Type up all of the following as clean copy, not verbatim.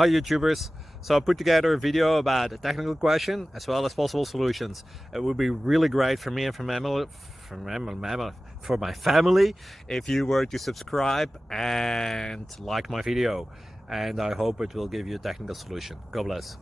Hi YouTubers. So I put together a video about a technical question as well as possible solutions. It would be really great for me and for my family if you were to subscribe and like my video. And I hope it will give you a technical solution. God bless.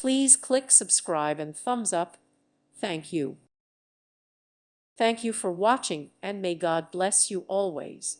Please click subscribe and thumbs up. Thank you. Thank you for watching, and may God bless you always.